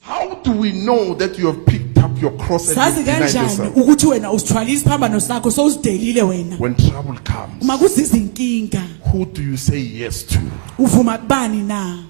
How do we know that you have picked up your cross and Sazi you've denied kanjani yourself? ukuthi wena usithwalile isiphambano sakho sowusidelile wena? When trouble comes, Uma kuzizinkinga who do you say yes to? uvuma kubani na?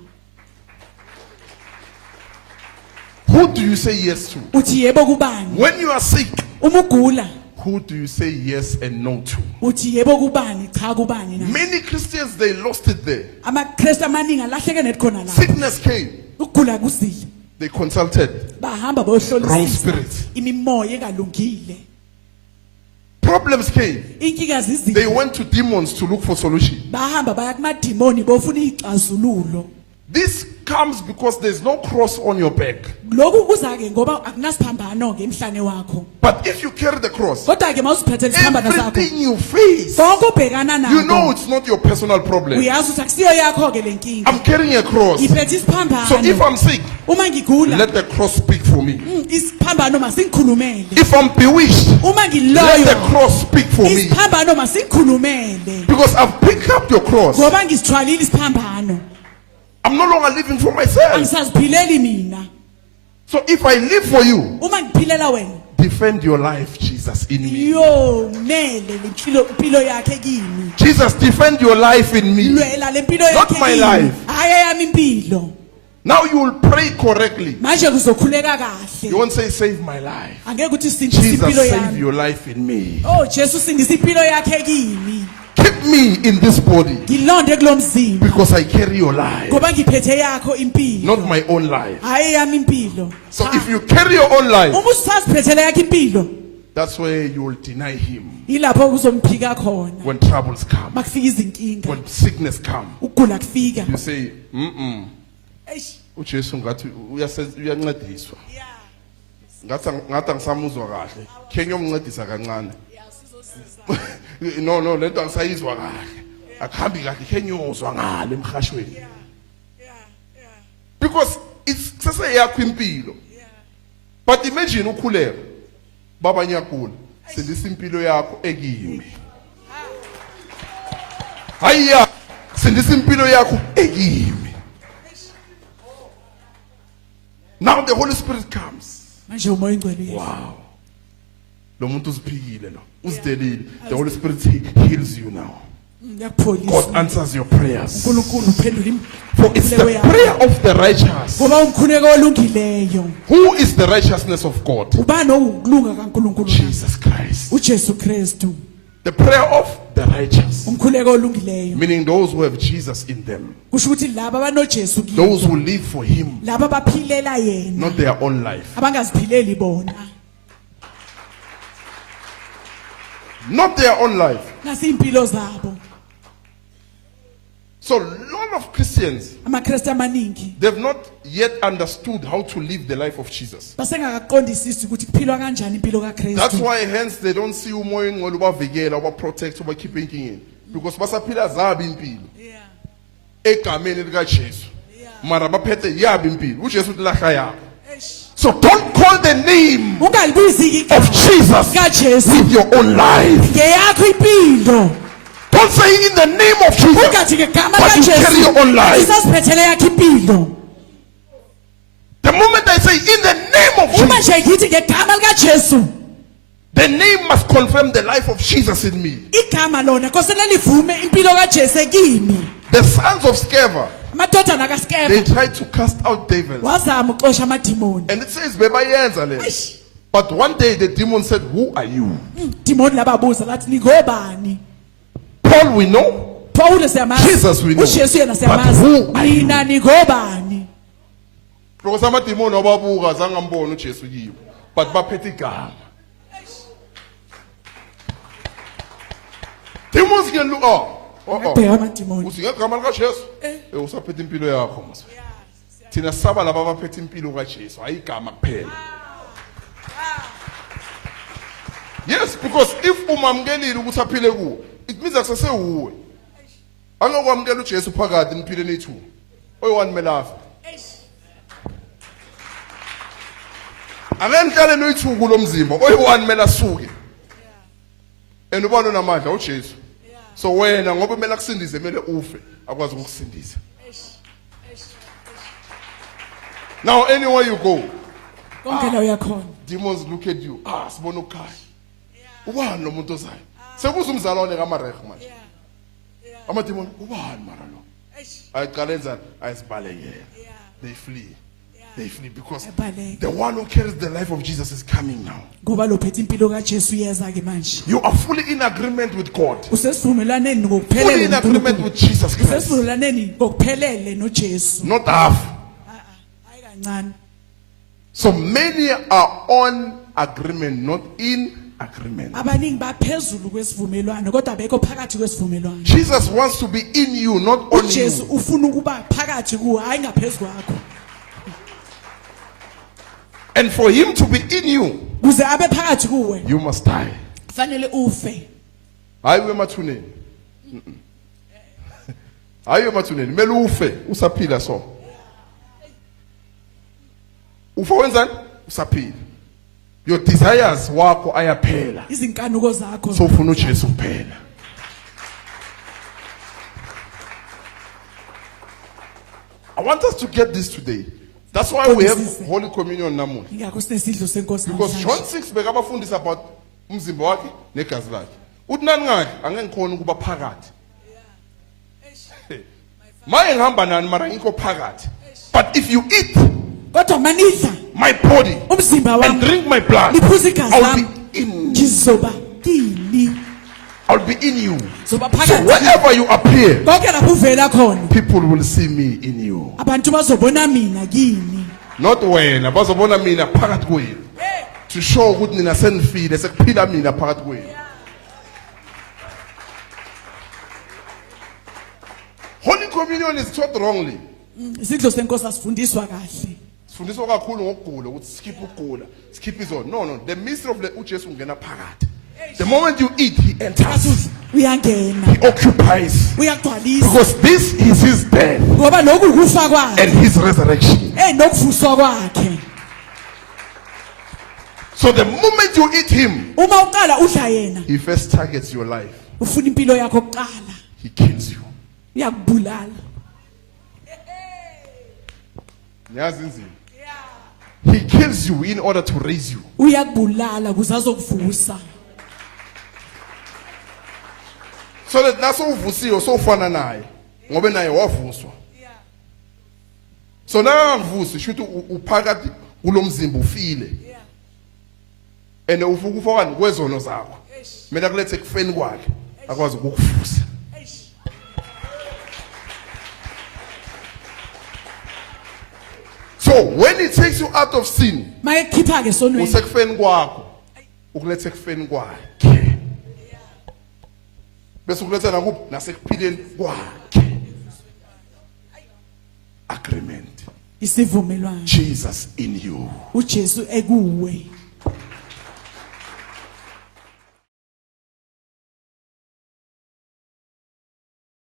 Who do you say yes to? Uthi yebo kubani? When you are sick, Uma ugula who do you say yes and no to? uthi yebo kubani cha kubani na? Many Christians, they lost it there. AmaKristu amaningi alahleke nethi khona la. Sickness came. Ukugula kuzile. They consulted. Bahamba Wrong bayohlolisisa spirits. imimoya engalungile. Problems came. Inkinga They zizile. went to demons to look for solution. Bahamba baya kumadimoni bofuna ixazululo. This comes because there's no cross on your back. Lokhu kuza ke ngoba akunasiphambano ke emhlane wakho. But if you carry the cross, Kodwa ke mawusiphethe isiphambano sakho. everything you face, Konke ubhekana nakho. you know it's not your personal problem. Uyazi ukuthi akusiyo yakho ke lenkinga. I'm carrying a cross. Ngiphethe isiphambano. So if I'm sick, Uma ngigula, let the cross speak for me. isiphambano masingikhulumele. If I'm bewitched, Uma let the ngiloyo, cross speak for me. isiphambano masingikhulumele. Because I've picked up your cross. Ngoba ngisithwalile isiphambano. I'm no longer living for myself. Angisaziphileli mina. So if I live for you, Uma ngiphilela wena, defend your life, Jesus, in me. yo nele lempilo yakhe kimi. Jesus, defend your life in me. Lwela lempilo Not yakhe my kimi. life. Hayi yami impilo. Now you will pray correctly. Manje kuzokhuleka You kahle. won't say, save my life. Angeke ukuthi sindise Jesus, impilo save yami. your life in me. Oh Jesu sindise impilo yakhe kimi. Keep me in this body Ngilonde kulomzimba. because I carry your life, Ngoba ngiphethe yakho impilo. not my own life. Hayi yami impilo. So if you carry your own life, Uma usaziphethele yakhe impilo, that's where you will deny him yilapho uzomphika khona. when troubles come, Makufika izinkinga, when sickness come. ukugula kufika. You say, Eish. uJesu ngathi uyancediswa. Ngathi angisamuzwa kahle. Ke ngiyomncedisa kancane. No, lento angisayizwa kahle. Akuhambi kahle, ke ngiyozwa ngale emhashweni. Because it's seseyakho impilo. But imagine ukhuleka. Baba ngiyagula. Sindisa impilo yakho ekimi. Hayiya, sindisa impilo yakho ekimi. Now the Holy Spirit comes. Manje umoya ingcwele. Wow. Lo muntu uziphikile lo. Uzidelile. The Holy Spirit heals you now. God Yakupholisa. answers your prayers. uNkulunkulu uphendula For it's the prayer of the righteous. ngoba umkhuleko olungileyo. Who is the righteousness of God? Ubani okulunga kaNkulunkulu? Jesus Christ. uJesu Kristu. The prayer of the righteous. Umkhuleko olungileyo. Meaning those who have Jesus in them. Kusho ukuthi laba abanoJesu kibo. Those who live for him, Laba baphilela yena. not their own life. Abangaziphileli bona. Not their own life. Nasimpilo zabo. So a lot of Christians, AmaKristu amaningi they've not yet understood how to live the life of Jesus. basengakaqondisisi ukuthi kuphilwa kanjani impilo That's kaKristu. why hence they don't see umoya engcwele ubavikela, ubaprotect, ubakhipha enkingeni. Because basaphila zabo impilo. Egameni likaJesu. Mara baphethe yabo impilo. uJesu uthi lahla yabo. So don't call the name Ungalibizi of Jesus kaJesu with your own life. ngeyakho impilo. Don't say in the name of Jesus, Ungathi ngegama but you carry your own life. Isasiphethele yakho impilo. The moment I say in the name of Uma Jesus, nje ngithi ngegama likaJesu, the name must confirm the life of Jesus in me. igama lona kosele livume impilo kaJesu kimi. The sons of Sceva, Amadodana they kaSkeva tried to cast out devils. wazama uxosha amadimoni. And it says, bebayenza le. But one day the demon said, who are you? Dimoni lababuza lathi ningobani? Paul we know. Paul siyamazi. Jesus we know. uJesu yena But siyamazi. who are you? Mina ningobani? Because amademoni ababuka zangambona uJesu yiwo. But baphethe igama. Demons can look up. Bheka amadimoni. Uthi ngegama likaJesu. Usaphethe impilo yakho mase. Thina saba laba abaphethe impilo kaJesu, hayi igama kuphela. Yes, because if umamkelile ukuthi aphile kuwo, it means akusesewuwe. Angokwamkela uJesu phakathi impilweni yethu. Oyi-one melafa. Akenhlale noyithuku lomzimba, oyi-one mela suke. And ubani namandla uJesu. So wena ngoba kumele akusindise kumele ufe akwazi ukukusindisa. Now anywhere you go, konke la uyakhona demons look at you. Sibona ukhaya. Ubani lo muntu ozayo? Sekuza umzalwane kaMarek manje. Amademon ubani mara lo? Ayiqala enzani? Ayisibalekela. They flee. They flee because Ebaleka. the one who carries the life of Jesus is coming now. ngoba lo phethe impilo kaJesu yeza ke manje You are fully in agreement with God. usesivumelaneni Fully ngokuphelele in agreement with Jesus Christ. usesivumelaneni ngokuphelele noJesu Not half. hayi kancane So many are on agreement, not in agreement. abaningi baphezulu kwesivumelwano kodwa bekho phakathi kwesivumelwano Jesus wants to be in you, not on uJesu you. ufuna ukuba phakathi kuwe hayi ngaphezulu kwakho And for him to be in you, kuze abe phakathi kuwe you must die. fanele ufe Hayi emathuneni. Hayi emathuneni, mele ufe usaphila so. Ufa wenzani? Usaphila. Your desires wakho ayaphela. izinkanuko zakho So ufuna uJesu kuphela. I want us to get this today. That's why we have Holy Communion namuhla. ingakho sinesidlo senkosi Because namhlanje. John 6 bekabafundisa about umzimba wakhe negazi lakhe. Uthi nani ngakhe angeke ngikhona ukuba phakathi. Maye ngihamba nani mara ngikho phakathi. But if you eat kodwa manidla my body umzimba and wami drink my blood, liphuza igazi I'll lami be in ngizoba kini I'll be in you. zoba So phakathi wherever you appear, konke lapho uvela khona people will see me in you. abantu bazobona mina kini Not wena, bazobona mina phakathi kwenu. To show ukuthi nina senifile sekuphila mina phakathi kwenu. Holy Communion is taught wrongly. isidlo senkosi asifundiswa kahle Sifundiswa kakhulu ngokugula ukuthi skip ukugula, skip izono. No, the mystery of the uJesu ungena phakathi. The moment you eat, he enters. uyangena He occupies. uyagcwalisa Because this is his death ngoba lokhu ukufa kwakhe and his resurrection. nokuvuswa kwakhe So the moment you eat him, uma uqala udla yena he first targets your life. ufuna impilo yakho kuqala He kills you. uyakubulala Niyazi inzima. He kills you in order to raise you. uyakubulala kuze azokuvusa So that naso uvusiwe sofana naye ngobe naye wavuswa. So na ngivusi shuthi uphakathi kulomzimba ufile. And ufuka ufakani kwezono zakho. Mina kulethe kufeni kwakhe akwazi ukukuvusa. So when he takes you out of sin, mayekhipha ke sonweni usekufeni kwakho ukulethe kufeni kwakhe. Bese ukuletha nakuphi nasekuphileni kwakhe. Agreement. isivumelwano Jesus in you. uJesu ekuwe